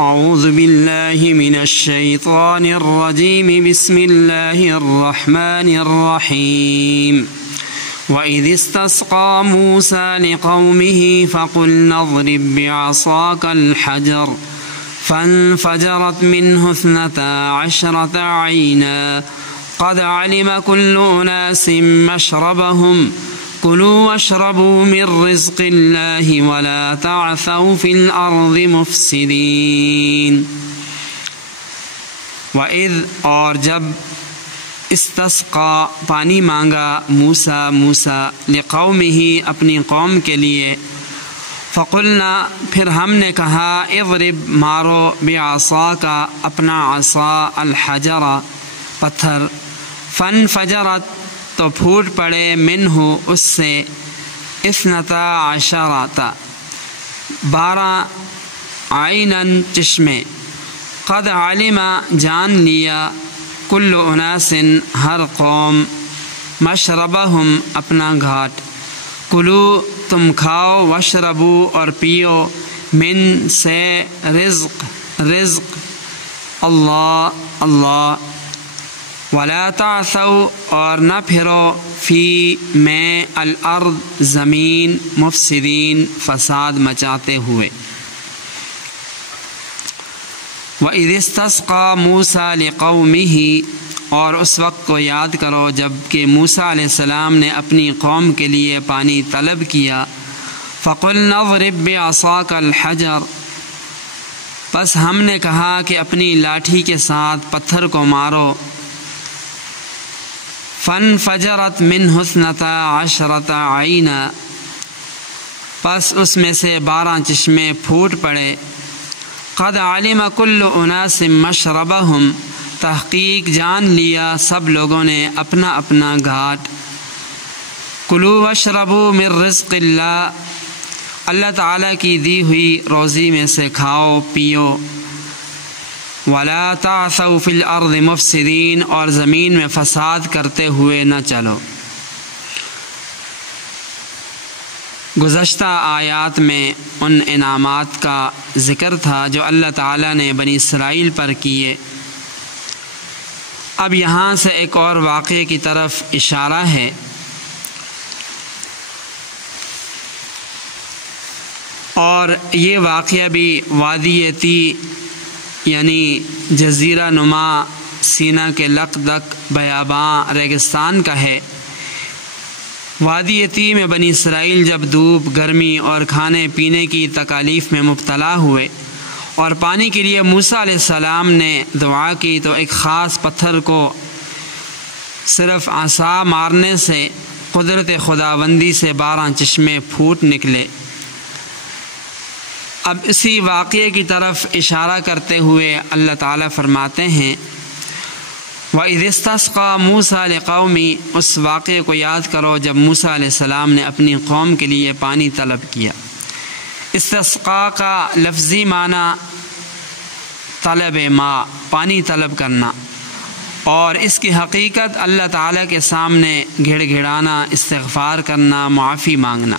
اعوذ باللہ من الشیطان الرجیم بسم اللہ الرحمن الرحیم وَإِذِ اسْتَسْقَىٰ مُوسَىٰ لِقَوْمِهِ فَقُلْنَا اضْرِب بِّعَصَاكَ الْحَجَرَ فَانفَجَرَتْ مِنْهُ اثْنَتَا عَشْرَةَ عَيْنًا قَدْ عَلِمَ كُلُّ أُنَاسٍ مَّشْرَبَهُمْ كُلُوا وَاشْرَبُوا مِن رِّزْقِ اللَّهِ وَلَا تَعْثَوْا فِي الْأَرْضِ مُفْسِدِينَ۔ وَإِذْ اور جب استسقا پانی مانگا موسیٰ لقومہ اپنی قوم کے لیے، فقلنا پھر ہم نے کہا اضرب مارو بعصاک اپنا عصا الحجر پتھر، فانفجرت تو پھوٹ پڑے منہ اس سے اثنتا عشرۃ 12 عیناً چشمے، قد علم جان لیا کل اناس ہر قوم مشربہم اپنا گھاٹ، کلو تم کھاؤ واشربو اور پیو من سے رزق اللہ ولا تعثوا اور نہ پھرو فی میں الارض زمین مفسدین فساد مچاتے ہوئے۔ وَإِذِ اسْتَسْقَىٰ مُوسَىٰ لِقَوْمِهِ اور اس وقت کو یاد کرو جب کہ موسیٰ علیہ السلام نے اپنی قوم کے لیے پانی طلب کیا، فَقُلْنَا اضْرِب بِّعَصَاكَ الْحَجَرَ پس ہم نے کہا کہ اپنی لاٹھی کے ساتھ پتھر کو مارو، فَانْفَجَرَتْ مِنْهُ اثْنَتَا عَشْرَةَ عَيْنًا پس اس میں سے 12 چشمے پھوٹ پڑے، قد علم کل اناس مشربہم تحقیق جان لیا سب لوگوں نے اپنا اپنا گھاٹ، کلو واشربوا من رزق اللہ تعالیٰ کی دی ہوئی روزی میں سے کھاؤ پیو، ولا تعثوا فی الارض مفسدین اور زمین میں فساد کرتے ہوئے نہ چلو۔ گزشتہ آیات میں ان انعامات کا ذکر تھا جو اللہ تعالیٰ نے بنی اسرائیل پر کیے۔ اب یہاں سے ایک اور واقعے کی طرف اشارہ ہے۔ اور یہ واقعہ بھی وادی تی یعنی جزیرہ نما سینا کے لقدق بیاباں ریگستان کا ہے۔ وادی تی میں بنی اسرائیل جب دھوپ گرمی اور کھانے پینے کی تکالیف میں مبتلا ہوئے اور پانی کے لیے موسیٰ علیہ السلام نے دعا کی تو ایک خاص پتھر کو صرف عصا مارنے سے قدرت خداوندی سے 12 چشمے پھوٹ نکلے۔ اب اسی واقعے کی طرف اشارہ کرتے ہوئے اللہ تعالیٰ فرماتے ہیں وَإِذِ اسْتَسْقَىٰ مُوسَىٰ لِقَوْمِهِ اس واقعے کو یاد کرو جب موسیٰ علیہ السلام نے اپنی قوم کے لیے پانی طلب کیا۔ استسقاء کا لفظی معنی طلب ماء پانی طلب کرنا، اور اس کی حقیقت اللہ تعالیٰ کے سامنے گھڑ گھڑانا، استغفار کرنا، معافی مانگنا۔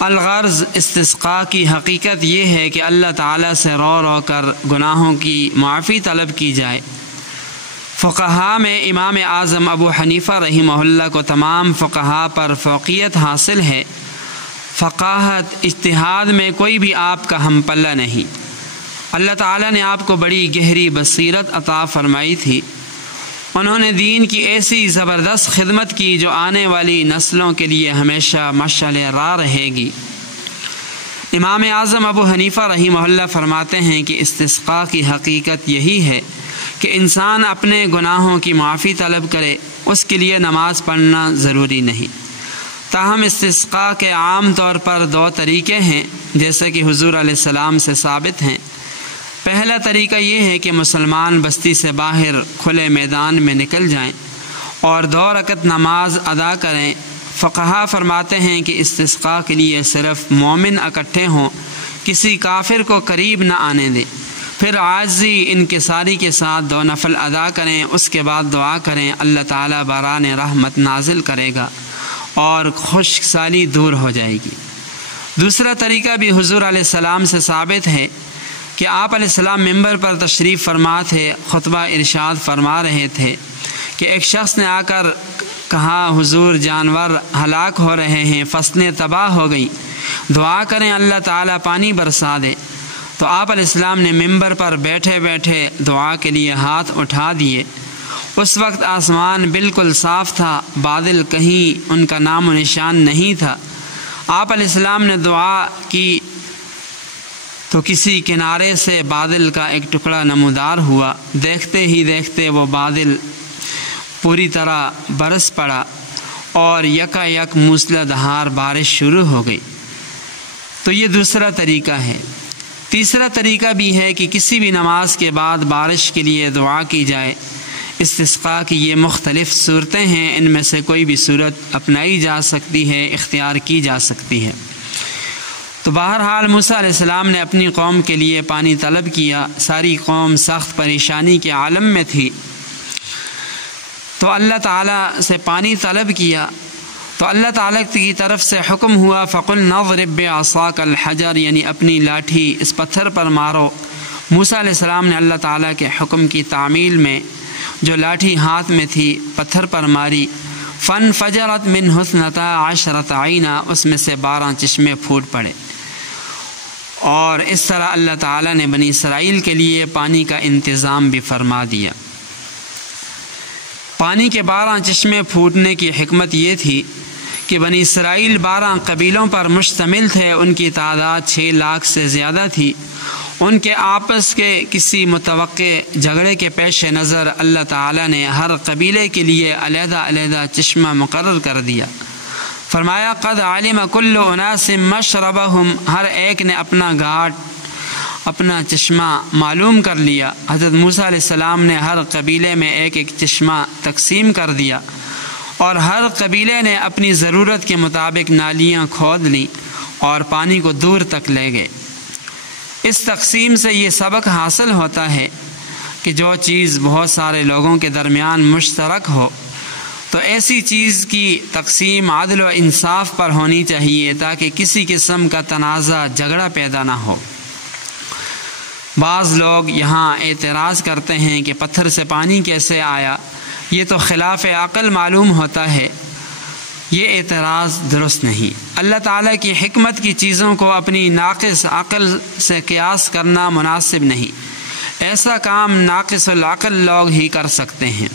الغرض استسقاء کی حقیقت یہ ہے کہ اللہ تعالیٰ سے رو رو کر گناہوں کی معافی طلب کی جائے۔ فقہاء میں امام اعظم ابو حنیفہ رحمہ اللہ کو تمام فقہاء پر فوقیت حاصل ہے۔ فقاہت اجتہاد میں کوئی بھی آپ کا ہم پلہ نہیں۔ اللہ تعالیٰ نے آپ کو بڑی گہری بصیرت عطا فرمائی تھی۔ انہوں نے دین کی ایسی زبردست خدمت کی جو آنے والی نسلوں کے لیے ہمیشہ مشعل راہ رہے گی۔ امام اعظم ابو حنیفہ رحمہ اللہ فرماتے ہیں کہ استسقاء کی حقیقت یہی ہے کہ انسان اپنے گناہوں کی معافی طلب کرے، اس کے لیے نماز پڑھنا ضروری نہیں۔ تاہم استسقاء کے عام طور پر 2 طریقے ہیں جیسے کہ حضور علیہ السلام سے ثابت ہیں۔ پہلا طریقہ یہ ہے کہ مسلمان بستی سے باہر کھلے میدان میں نکل جائیں اور 2 رکعت نماز ادا کریں۔ فقہاء فرماتے ہیں کہ استسقاء کے لیے صرف مومن اکٹھے ہوں، کسی کافر کو قریب نہ آنے دیں، پھر عاجزی انکساری کے ساتھ 2 نفل ادا کریں، اس کے بعد دعا کریں، اللہ تعالیٰ باران رحمت نازل کرے گا اور خشک سالی دور ہو جائے گی۔ دوسرا طریقہ بھی حضور علیہ السلام سے ثابت ہے کہ آپ علیہ السلام ممبر پر تشریف فرما تھے، خطبہ ارشاد فرما رہے تھے کہ ایک شخص نے آ کر کہا حضور جانور ہلاک ہو رہے ہیں، فصلیں تباہ ہو گئی، دعا کریں اللہ تعالیٰ پانی برسا دے۔ تو آپ علیہ السلام نے ممبر پر بیٹھے بیٹھے دعا کے لیے ہاتھ اٹھا دیے۔ اس وقت آسمان بالکل صاف تھا، بادل کہیں ان کا نام و نشان نہیں تھا۔ آپ علیہ السلام نے دعا کی تو کسی کنارے سے بادل کا ایک ٹکڑا نمودار ہوا، دیکھتے ہی دیکھتے وہ بادل پوری طرح برس پڑا اور یکا یک موسلادھار بارش شروع ہو گئی۔ تو یہ دوسرا طریقہ ہے۔ تیسرا طریقہ بھی ہے کہ کسی بھی نماز کے بعد بارش کے لیے دعا کی جائے۔ استسقاء کی یہ مختلف صورتیں ہیں، ان میں سے کوئی بھی صورت اپنائی جا سکتی ہے، اختیار کی جا سکتی ہے۔ تو بہرحال موسیٰ علیہ السلام نے اپنی قوم کے لیے پانی طلب کیا، ساری قوم سخت پریشانی کے عالم میں تھی، تو اللہ تعالیٰ سے پانی طلب کیا تو اللہ تعالیٰ کی طرف سے حکم ہوا فَقُلْنَا اضْرِب بِعَصَاكَ الْحَجَرَ، یعنی اپنی لاٹھی اس پتھر پر مارو۔ موسیٰ علیہ السلام نے اللہ تعالیٰ کے حکم کی تعمیل میں جو لاٹھی ہاتھ میں تھی پتھر پر ماری، فَانْفَجَرَتْ مِنْهُ 12 عَيْنًا، اس میں سے 12 چشمے پھوٹ پڑے۔ اور اس طرح اللہ تعالیٰ نے بنی اسرائیل کے لیے پانی کا انتظام بھی فرما دیا۔ پانی کے 12 چشمے پھوٹنے کی حکمت یہ تھی کہ بنی اسرائیل 12 قبیلوں پر مشتمل تھے، ان کی تعداد 6 لاکھ سے زیادہ تھی۔ ان کے آپس کے کسی متوقع جھگڑے کے پیش نظر اللہ تعالیٰ نے ہر قبیلے کے لیے علیحدہ علیحدہ چشمہ مقرر کر دیا۔ فرمایا قد علم کل اناس مشربہم، ہر ایک نے اپنا گھاٹ اپنا چشمہ معلوم کر لیا۔ حضرت موسیٰ علیہ السلام نے ہر قبیلے میں ایک ایک چشمہ تقسیم کر دیا اور ہر قبیلے نے اپنی ضرورت کے مطابق نالیاں کھود لیں اور پانی کو دور تک لے گئے۔ اس تقسیم سے یہ سبق حاصل ہوتا ہے کہ جو چیز بہت سارے لوگوں کے درمیان مشترک ہو تو ایسی چیز کی تقسیم عدل و انصاف پر ہونی چاہیے تاکہ کسی قسم کا تنازع جھگڑا پیدا نہ ہو۔ بعض لوگ یہاں اعتراض کرتے ہیں کہ پتھر سے پانی کیسے آیا، یہ تو خلاف عقل معلوم ہوتا ہے۔ یہ اعتراض درست نہیں۔ اللہ تعالیٰ کی حکمت کی چیزوں کو اپنی ناقص عقل سے قیاس کرنا مناسب نہیں، ایسا کام ناقص العقل لوگ ہی کر سکتے ہیں۔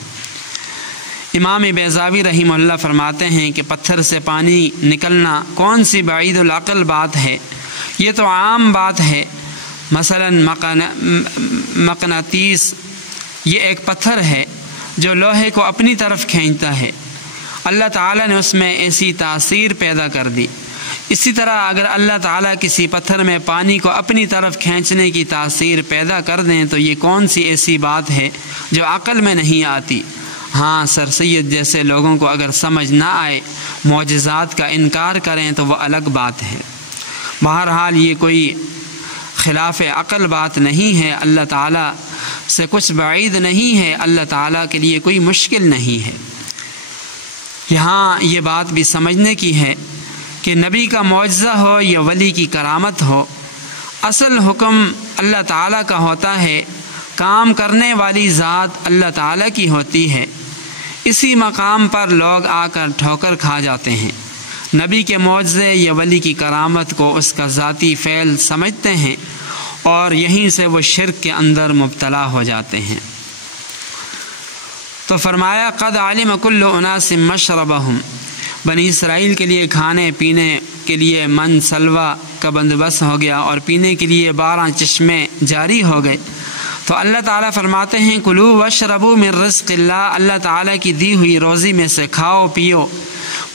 امام بیضاوی رحمہ اللہ فرماتے ہیں کہ پتھر سے پانی نکلنا کون سی بعید العقل بات ہے، یہ تو عام بات ہے۔ مثلا مقناطیس یہ ایک پتھر ہے جو لوہے کو اپنی طرف کھینچتا ہے، اللہ تعالیٰ نے اس میں ایسی تاثیر پیدا کر دی۔ اسی طرح اگر اللہ تعالیٰ کسی پتھر میں پانی کو اپنی طرف کھینچنے کی تاثیر پیدا کر دیں تو یہ کون سی ایسی بات ہے جو عقل میں نہیں آتی۔ ہاں سر سید جیسے لوگوں کو اگر سمجھ نہ آئے، معجزات کا انکار کریں تو وہ الگ بات ہے۔ بہرحال یہ کوئی خلاف عقل بات نہیں ہے، اللہ تعالیٰ سے کچھ بعید نہیں ہے، اللہ تعالیٰ کے لیے کوئی مشکل نہیں ہے۔ یہاں یہ بات بھی سمجھنے کی ہے کہ نبی کا معجزہ ہو یا ولی کی کرامت ہو، اصل حکم اللہ تعالیٰ کا ہوتا ہے، کام کرنے والی ذات اللہ تعالیٰ کی ہوتی ہے۔ اسی مقام پر لوگ آ کر ٹھوکر کھا جاتے ہیں، نبی کے معجزے یا ولی کی کرامت کو اس کا ذاتی فعل سمجھتے ہیں اور یہیں سے وہ شرک کے اندر مبتلا ہو جاتے ہیں۔ تو فرمایا قد علم کل اناس مشربہم، بنی اسرائیل کے لیے کھانے پینے کے لیے من سلوا کا بندوبست ہو گیا اور پینے کے لیے 12 چشمے جاری ہو گئے۔ تو اللہ تعالیٰ فرماتے ہیں کلوا واشربوا من رزق اللہ، اللہ تعالیٰ کی دی ہوئی روزی میں سے کھاؤ پیو۔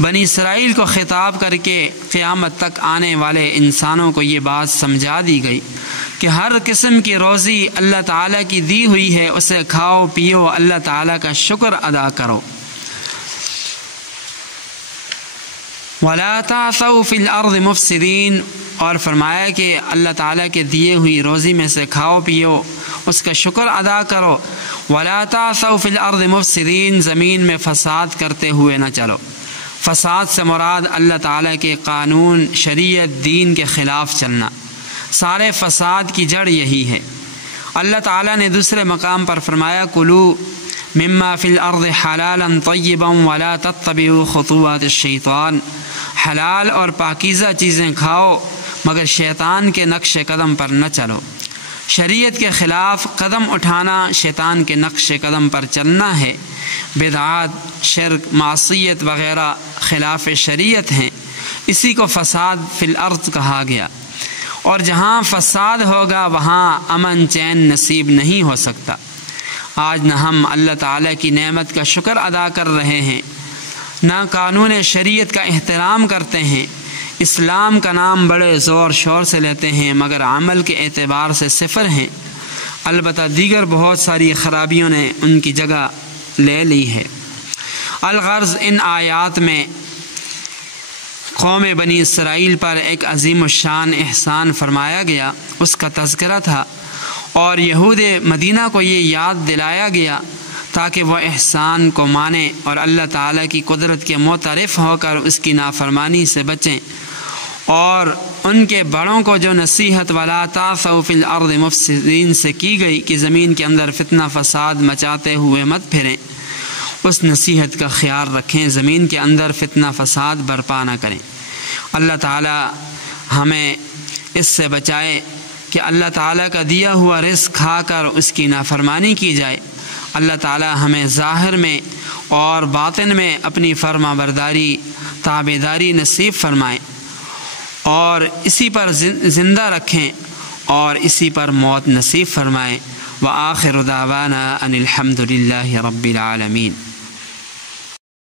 بنی اسرائیل کو خطاب کر کے قیامت تک آنے والے انسانوں کو یہ بات سمجھا دی گئی کہ ہر قسم کی روزی اللہ تعالیٰ کی دی ہوئی ہے، اسے کھاؤ پیو، اللہ تعالیٰ کا شکر ادا کرو۔ وَلَا تَعْثَوْا فِي الْأَرْضِ مُفْسِدِينَ، اور فرمایا کہ اللہ تعالیٰ کے دیے ہوئی روزی میں سے کھاؤ پیو، اس کا شکر ادا کرو۔ وَلَا تَعْثَوْا فِي الْأَرْضِ مُفْسِدِينَ، زمین میں فساد کرتے ہوئے نہ چلو۔ فساد سے مراد اللہ تعالیٰ کے قانون، شریعت، دین کے خلاف چلنا، سارے فساد کی جڑ یہی ہے۔ اللہ تعالیٰ نے دوسرے مقام پر فرمایا کلوا مما فی الارض حلالا طیبا ولا تتبعوا خطوات الشیطان، حلال اور پاکیزہ چیزیں کھاؤ مگر شیطان کے نقش قدم پر نہ چلو۔ شریعت کے خلاف قدم اٹھانا شیطان کے نقش قدم پر چلنا ہے۔ بدعات، شرک، معصیت وغیرہ خلاف شریعت ہیں، اسی کو فساد فی الارض کہا گیا، اور جہاں فساد ہوگا وہاں امن چین نصیب نہیں ہو سکتا۔ آج نہ ہم اللہ تعالیٰ کی نعمت کا شکر ادا کر رہے ہیں، نہ قانون شریعت کا احترام کرتے ہیں، اسلام کا نام بڑے زور شور سے لیتے ہیں مگر عمل کے اعتبار سے صفر ہیں۔ البتہ دیگر بہت ساری خرابیوں نے ان کی جگہ لے لی ہے۔ الغرض ان آیات میں قوم بنی اسرائیل پر ایک عظیم الشان احسان فرمایا گیا، اس کا تذکرہ تھا، اور یہود مدینہ کو یہ یاد دلایا گیا تاکہ وہ احسان کو مانیں اور اللہ تعالیٰ کی قدرت کے معترف ہو کر اس کی نافرمانی سے بچیں، اور ان کے بڑوں کو جو نصیحت ولا تعثوا فی الارض مفسدین سے کی گئی کہ زمین کے اندر فتنہ فساد مچاتے ہوئے مت پھریں، اس نصیحت کا خیال رکھیں، زمین کے اندر فتنہ فساد برپا نہ کریں۔ اللہ تعالیٰ ہمیں اس سے بچائے کہ اللہ تعالیٰ کا دیا ہوا رزق کھا کر اس کی نافرمانی کی جائے۔ اللہ تعالیٰ ہمیں ظاہر میں اور باطن میں اپنی فرما برداری، تابعداری نصیب فرمائیں، اور اسی پر زندہ رکھیں اور اسی پر موت نصیب فرمائیں۔ وآخر دعوانا ان الحمد للہ رب العالمین۔